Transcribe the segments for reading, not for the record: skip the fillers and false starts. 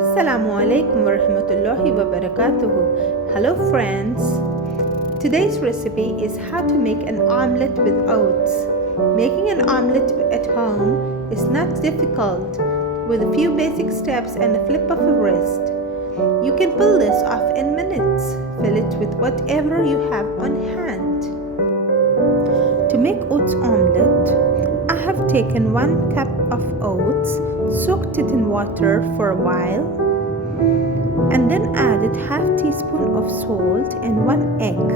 Assalamu alaikum wa rahmatullahi wa barakatuhu. Hello friends. Today's recipe is how to make an omelette with oats. Making an omelette at home is not difficult. With a few basic steps and a flip of a wrist, you can pull this off in minutes. Fill it with whatever you have on hand. To make oats omelette, I have taken 1 cup of oats, soaked it in water for a while, and then added half teaspoon of salt and 1 egg.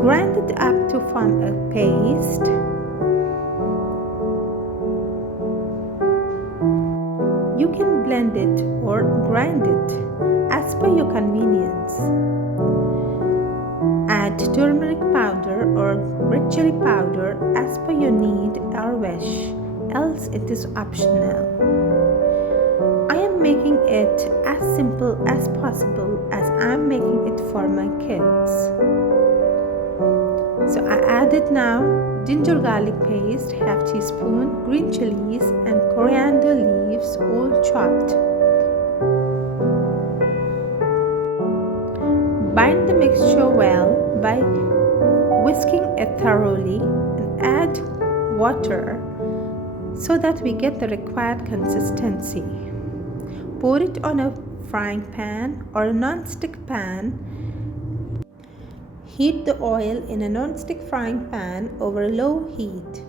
Grind it up to form a paste. You can blend it or grind it as per your convenience. Add turmeric powder or red chili powder as per your need or wish, else it is optional. I am making it as simple as possible as I am making it for my kids. So I added now ginger garlic paste, half teaspoon, green chillis and coriander leaves all chopped. Bind the mixture well by whisking it thoroughly and add water so that we get the required consistency. Pour it on a frying pan or a non-stick pan. Heat the oil in a non-stick frying pan over low heat.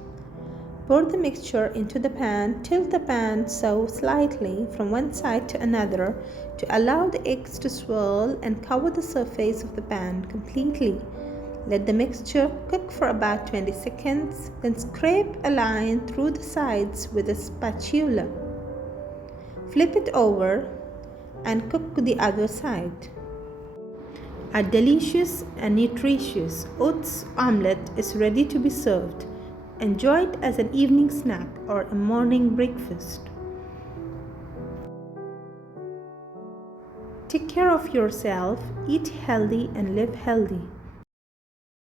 Pour the mixture into the pan, tilt the pan so slightly from one side to another to allow the eggs to swirl and cover the surface of the pan completely. Let the mixture cook for about 20 seconds, then scrape a line through the sides with a spatula. Flip it over and cook the other side. A delicious and nutritious oats omelette is ready to be served. Enjoy it as an evening snack or a morning breakfast. Take care of yourself, eat healthy and live healthy.